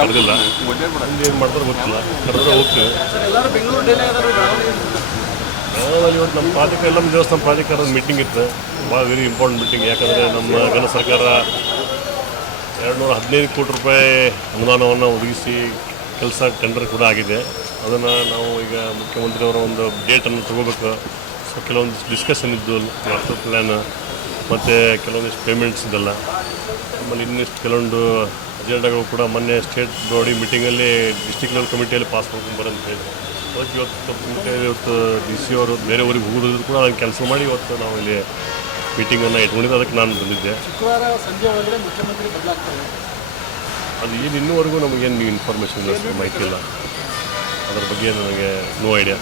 ಕರೆದಿಲ್ಲ. ಏನು ಮಾಡ್ತಾರೆ ಗೊತ್ತಿಲ್ಲ, ಕರೆದ್ರೆ ಹೋಗ್ತೀವಿ. ಬೆಳಗಾವಿಯಲ್ಲಿ ಇವತ್ತು ನಮ್ಮ ಪ್ರಾಧಿಕಾರ ಎಲ್ಲ ದೇವಸ್ಥಾನ ಪ್ರಾಧಿಕಾರದ ಮೀಟಿಂಗ್ ಇತ್ತು, ಭಾಳ ವೆರಿ ಇಂಪಾರ್ಟೆಂಟ್ ಮೀಟಿಂಗ್. ಯಾಕಂದರೆ ನಮ್ಮ ಕೇಂದ್ರ ಸರ್ಕಾರ 215 ಕೋಟಿ ರೂಪಾಯಿ ಅನುದಾನವನ್ನು ಒದಗಿಸಿ ಕೆಲಸ ಟೆಂಡರ್ ಕೂಡ ಆಗಿದೆ. ಅದನ್ನು ನಾವು ಈಗ ಮುಖ್ಯಮಂತ್ರಿಯವರ ಒಂದು ಡೇಟನ್ನು ತೊಗೋಬೇಕು. ಸೊ ಕೆಲವೊಂದು ಡಿಸ್ಕಷನ್ ಇದ್ದು ಮಾಸ್ಟರ್ ಪ್ಲ್ಯಾನ್ ಮತ್ತು ಕೆಲವೊಂದಿಷ್ಟು ಪೇಮೆಂಟ್ಸ್ ಇದೆಲ್ಲ. ಆಮೇಲೆ ಇನ್ನಿಷ್ಟು ಕೆಲವೊಂದು ಅಜೆಂಡಾಗಳು ಕೂಡ ಮೊನ್ನೆ ಸ್ಟೇಟ್ ಬಾಡಿ ಮೀಟಿಂಗಲ್ಲಿ ಡಿಸ್ಟಿಕ್ ಲೆವೆಲ್ ಕಮಿಟಿಯಲ್ಲಿ ಪಾಸ್ ಮಾಡ್ಕೊಂಬರಂತ ಹೇಳಿದ್ರು. ಅದಕ್ಕೆ ಇವತ್ತು ಡಿ ಸಿ ಅವರು ಬೇರೆ ಊರಿಗೆ ಹೋಗೋದಿದ್ರು ಕೂಡ ಅದನ್ನು ಕ್ಯಾನ್ಸಲ್ ಮಾಡಿ ಇವತ್ತು ನಾವು ಇಲ್ಲಿ ಮೀಟಿಂಗನ್ನು ಇಟ್ಕೊಂಡಿದ್ದು. ಅದಕ್ಕೆ ನಾನು ಬಂದಿದ್ದೆ. ಶುಕ್ರವಾರ ಸಂಜೆ ಒಳಗಡೆ ಮುಖ್ಯಮಂತ್ರಿ ಬದಲಾಗ್ತಾರೆ. ಅದು ಏನು ಇನ್ನೂವರೆಗೂ ನಮಗೇನು ಇನ್ಫಾರ್ಮೇಷನ್ ಮಾಹಿತಿ ಇಲ್ಲ, ಅದ್ರ ಬಗ್ಗೆ ನನಗೆ ನೋ ಐಡಿಯಾ.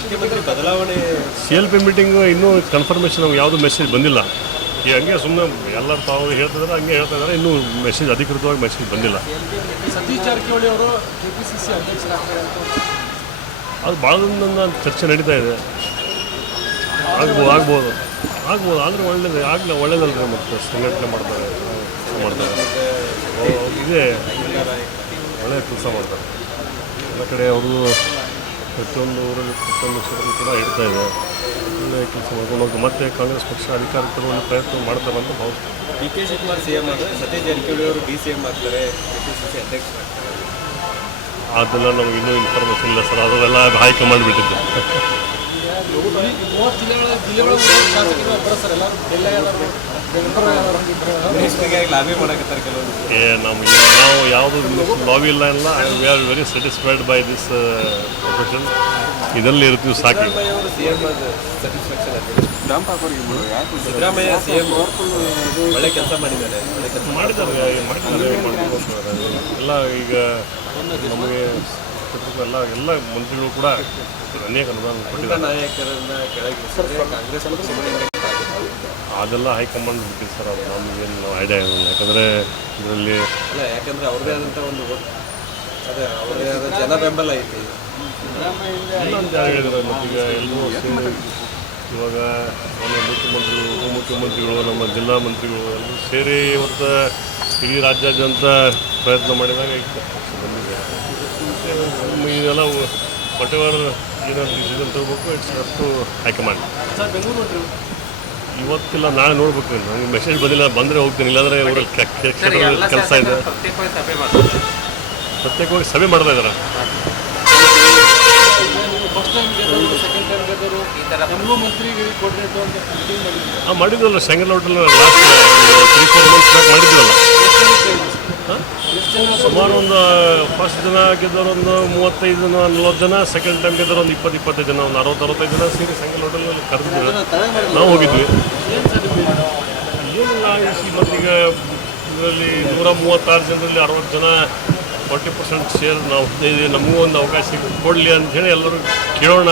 ಮುಖ್ಯಮಂತ್ರಿ ಬದಲಾವಣೆ CLP ಮೀಟಿಂಗು ಇನ್ನೂ ಕನ್ಫರ್ಮೇಷನ್ ನಮ್ಗೆ ಯಾವುದೂ ಮೆಸೇಜ್ ಬಂದಿಲ್ಲ. ಈ ಹಂಗೆ ಸುಮ್ಮನೆ ಎಲ್ಲರೂ ತಾವು ಹೇಳ್ತಿದ್ದಾರೆ, ಹಂಗೆ ಹೇಳ್ತಾ ಇದ್ದಾರೆ. ಇನ್ನೂ ಮೆಸೇಜ್ ಅಧಿಕೃತವಾಗಿ ಮೆಸೇಜ್ ಬಂದಿಲ್ಲ. ಸತೀಶ್ ಜಾರಕಿಹೊಳಿ ಅವರು KPCC ಅಧ್ಯಕ್ಷರಾಗ್ತಾರೆ ಅಂತ ಅದು ಭಾಳ ದಿನದಿಂದ ಚರ್ಚೆ ನಡೀತಾ ಇದೆ. ಆಗ್ಬೋದು ಆದರೆ ಒಳ್ಳೇದಲ್ರಿ. ಮತ್ತು ಸಂಘಟನೆ ಮಾಡ್ತಾರೆ ಇದೆ, ಒಳ್ಳೆಯ ಕೆಲಸ ಮಾಡ್ತಾರೆ. ಎಲ್ಲ ಕಡೆ ಅವರು ಪ್ರತಿಯೊಂದು ಊರಲ್ಲಿ ಪ್ರತಿಯೊಂದು ಕ್ಷೇತ್ರ ಕೂಡ ಇಡ್ತಾ ಇದೆ. ಒಳ್ಳೆಯ ಕೆಲಸ ಮಾಡ್ಕೊಂಡು ಹೋಗಿ ಮತ್ತೆ ಕಾಂಗ್ರೆಸ್ ಪಕ್ಷ ಅಧಿಕಾರಕ್ಕೆ ತರುವಂಥ ಪ್ರಯತ್ನ ಮಾಡ್ತಾರೆ ಅಂತ ಭಾವಿಸ್ತಾರೆ. DK ಶಿವಕುಮಾರ್ CM ಆದರೆ ಸತೀಶ್ ಜಾರಕಿಹೊಳಿ ಅವರು DCM ಆಗ್ತಾರೆ, KPCC ಅಧ್ಯಕ್ಷರಾಗ್ತಾರೆ. ಅದೆಲ್ಲ ನಮ್ಗೆ ಇನ್ನೂ ಇನ್ಫಾರ್ಮೇಷನ್ ಇಲ್ಲ ಸರ್. ಅದೆಲ್ಲ ಹೈಕಮಾಂಡ್ ಬಿಟ್ಟಿದ್ದೆ. 30 ಜಿಲ್ಲೆಗಳ ಶಾಸಕರು ಒಬ್ಬರು ಸರ್, ಎಲ್ಲರೂ ಲಾಬಿ ಮಾಡಕತ್ತಾರೆ ಕೆಲವರು. ನಾವು ಯಾವುದು ಲಾಬಿ ಇಲ್ಲ. We are very satisfied by this profession. ಇದರಲ್ಲಿ ಇರ್ತೀವಿ ಸಾಕಿ. ಸಿದ್ದರಾಮಯ್ಯ CM ಒಳ್ಳೆ ಕೆಲಸ ಮಾಡಿದ್ದಾರೆ. ಎಲ್ಲ ಈಗ ನಮಗೆ ಎಲ್ಲ ಮಂತ್ರಿಗಳು ಕೂಡ ಅನೇಕ ಅನುದಾನ ಕೊಟ್ಟಿದ್ದಾರೆ. ನಾಯಕರನ್ನ ಕೆಳಗೆ ಕಾಂಗ್ರೆಸ್ ಅದೆಲ್ಲ ಹೈಕಮಾಂಡ್ ಬಿಟ್ಟಿದೆ ಸರ್. ಅದು ನಮಗೇನು ಐಡಿಯಾ ಇರಲ್ಲ. ಯಾಕಂದರೆ ಇದರಲ್ಲಿ ಅಲ್ಲ, ಯಾಕಂದರೆ ಅವ್ರದ್ದೇ ಆದಂಥ ಒಂದು ಅವ್ರದ್ದೇ ಆದ ಜನ ಬೆಂಬಲ ಐತಿ. ಇಲ್ಲ ಅಂತ ಯಾರು ಹೇಳಿದ್ದಾರೆ. ಮತ್ತೀಗ ಎಲ್ಲರೂ ಇವಾಗ ನಮ್ಮ ಮುಖ್ಯಮಂತ್ರಿಗಳು, ಉಪಮುಖ್ಯಮಂತ್ರಿಗಳು, ನಮ್ಮ ಜಿಲ್ಲಾ ಮಂತ್ರಿಗಳು ಎಲ್ಲರೂ ಸೇರಿ ಇವತ್ತು ಇಡೀ ರಾಜ್ಯಾದ್ಯಂತ ಪ್ರಯತ್ನ ಮಾಡಿದಾಗ ಬಂದಿದೆ. ಇದೆಲ್ಲ ವಾಟೆವರ್ ಏನಾದ್ರು ಡಿಸಿಷನ್ ತಗೋಬೇಕು, it's up to high command. Sir, Bengaluru ಇವತ್ತಿಲ್ಲ, ನಾಳೆ ನೋಡ್ಬೇಕು. ನನಗೆ ಮೆಸೇಜ್ ಬಂದಿಲ್ಲ, ಬಂದರೆ ಹೋಗ್ತೀನಿ. ಇಲ್ಲಾಂದರೆ ಇವರಲ್ಲಿ ಕೆಲಸ ಇದೆ. ಪ್ರತ್ಯೇಕವಾಗಿ ಸಭೆ ಮಾಡ್ತಾ ಇದ್ದಾರೆ. ಮಾಡಿದ್ವಲ್ಲ Shankar hotel last 3-4 months back ಮಾಡಿದ್ವಲ್ಲ. ಸುಮಾರು ಒಂದು ಫಸ್ಟ್ ಜನ ಗೆದ್ದವರು ಒಂದು 35 ಜನ 40 ಜನ, ಸೆಕೆಂಡ್ ಟೈಮ್ ಗೆದ್ದವರು ಒಂದು 20-25 ಜನ, ಒಂದು 60-65 ಜನ ಸೇರಿ ಶಂಕರ್ ಹೋಟೆಲ್ನಲ್ಲಿ ಕರೆದಿದ್ರು. ನಾವು ಹೋಗಿದ್ವಿ. ಏನಿಲ್ಲ, ಮತ್ತೀಗ ಇದರಲ್ಲಿ 136 ಜನರಲ್ಲಿ 60 ಜನ 40% ಶೇರ್ ನಾವು ನಮಗೂ ಒಂದು ಅವಕಾಶ ಕೊಡಲಿ ಅಂಥೇಳಿ ಎಲ್ಲರೂ ಕೇಳೋಣ.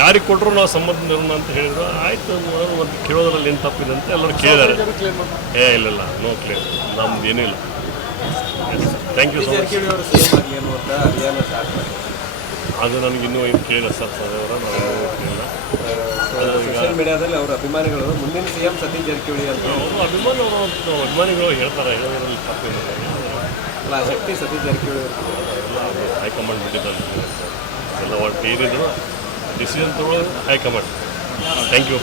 ಯಾರಿಗೆ ಕೊಟ್ಟರು ನಾವು ಸಂಬಂಧ ಇರೋಣ ಅಂತ ಹೇಳಿದ್ರು. ಆಯಿತು, ಮತ್ತು ಕೇಳೋದ್ರಲ್ಲಿ ಏನು ತಪ್ಪಿದೆ ಅಂತ ಎಲ್ಲರೂ ಕೇಳಿದ್ದಾರೆ. ಇಲ್ಲ ನೋ ಕ್ಲಿಯರ್, ನಮ್ದು ಏನೂ ಇಲ್ಲ. Thank you so much. ಅದು ನನಗಿನ್ನೂ ಏನು ಕೇಳಿಲ್ಲ ಸರ್. ಅವರ ನಾನು ಕೇಳಿಲ್ಲ. ಸೋಷಿಯಲ್ ಮೀಡಿಯಾದಲ್ಲಿ ಅವರ ಅಭಿಮಾನಿಗಳು ಮುಂದಿನ CM ಸತೀಶ್ ಜಾರಕಿಹೊಳಿ ಅಂತ ಅಭಿಮಾನಿಗಳು ಹೇಳ್ತಾರೆ, ಹೇಳೋದ್ರಲ್ಲಿ ತಪ್ಪೇನಿಲ್ಲ. ಅಲ್ಲ, ಶಕ್ತಿ ಸತೀಶ್ ಜಾರಕಿಹೊಳಿ ಹೈಕಮಾಂಡ್ ಬಿಟ್ಟಿದ್ದಾರೆ. ಎಲ್ಲ ಒಟ್ಟು ಏನಿದ್ರು ಡಿಸಿಷನ್ ತಗೊಳ್ಳೋದು ಹೈಕಮಾಂಡ್. Thank you.